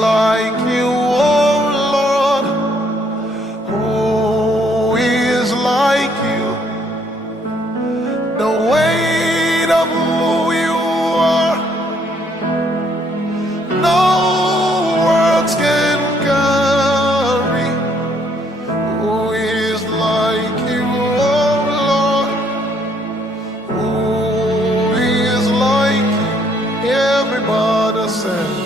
like you, oh Lord? Who is like you? The weight of who you are, no words can carry. Who is like you, oh Lord? Who is like you? Everybody said.